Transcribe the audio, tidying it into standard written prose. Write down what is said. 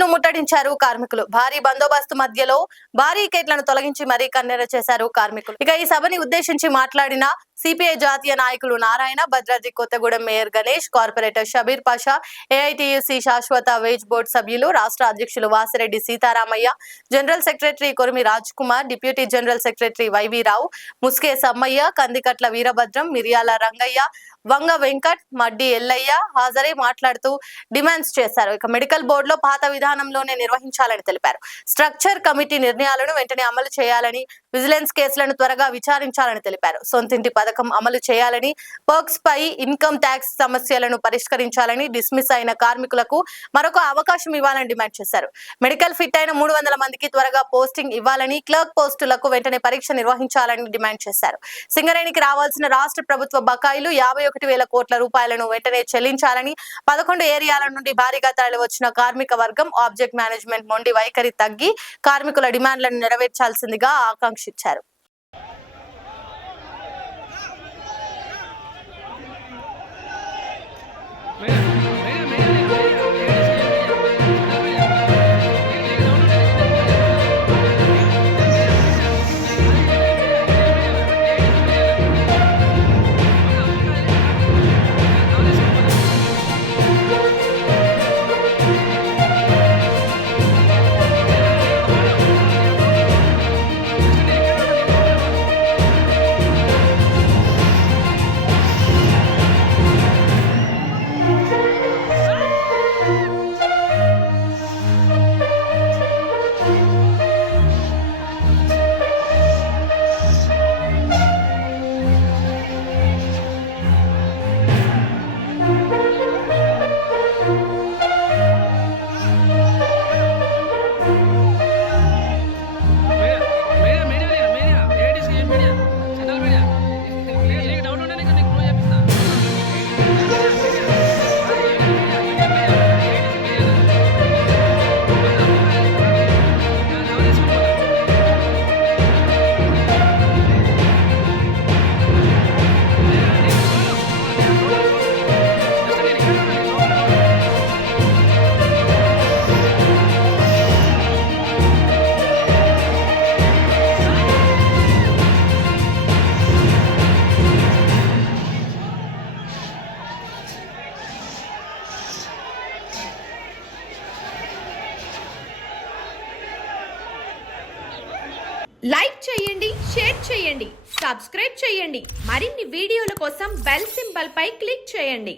ను ముట్టడించారు కార్మికులు. భారీ బందోబస్తు మధ్యలో బారికేడ్లను తొలగించి మరీ కన్నెర చేశారు కార్మికులు. ఇక ఈ సభని ఉద్దేశించి మాట్లాడిన సిపిఐ జాతీయ నాయకులు Narayana, Bhadradri Kothagudem mayor Ganesh, corporator Shabbir Pasha, AITUC శాశ్వత వేజ్ బోర్డు సభ్యులు, రాష్ట్ర అధ్యక్షులు Vasireddy Seetharamaiah, general secretary Korimi Raj Kumar, deputy general secretary Y V Rao, Muske Sammaiah, Kandikatla Veerabhadram, Miriyala Rangaiah, వంగ వెంకట్, మడ్డి ఎల్లయ్య హాజరై మాట్లాడుతూ డిమాండ్స్ చేశారు. ఇక మెడికల్ బోర్డులో పాత విధానంలోనే నిర్వహించాలని తెలిపారు. స్ట్రక్చర్ కమిటీ నిర్ణయాలను వెంటనే అమలు చేయాలని, విజిలెన్స్ కేసులను త్వరగా విచారించాలని తెలిపారు. సొంతింటి పథకం అమలు చేయాలని, పర్క్స్ పై ఇన్కమ్ ట్యాక్స్ సమస్యలను పరిష్కరించాలని, డిస్మిస్ అయిన కార్మికులకు మరొక అవకాశం ఇవ్వాలని డిమాండ్ చేశారు. మెడికల్ ఫిట్ అయిన 300 మందికి త్వరగా పోస్టింగ్ ఇవ్వాలని, క్లర్క్ పోస్టులకు వెంటనే పరీక్ష నిర్వహించాలని డిమాండ్ చేశారు. సింగరేణికి రావాల్సిన రాష్ట్ర ప్రభుత్వ బకాయిలు 51,000 కోట్ల రూపాయలను వెంటనే చెల్లించాలని, 11 ఏరియాల నుండి భారీగా తరలి వచ్చిన కార్మిక వర్గం ఆబ్జెక్ట్ మేనేజ్మెంట్ మొండి వైఖరి తగ్గి కార్మికుల డిమాండ్లను నెరవేర్చాల్సిందిగా ఆకాంక్షించారు. లైక్ చేయండి, షేర్ చేయండి, సబ్స్క్రైబ్ చేయండి. మరిన్ని వీడియోల కోసం బెల్ సింబల్ పై క్లిక్ చేయండి.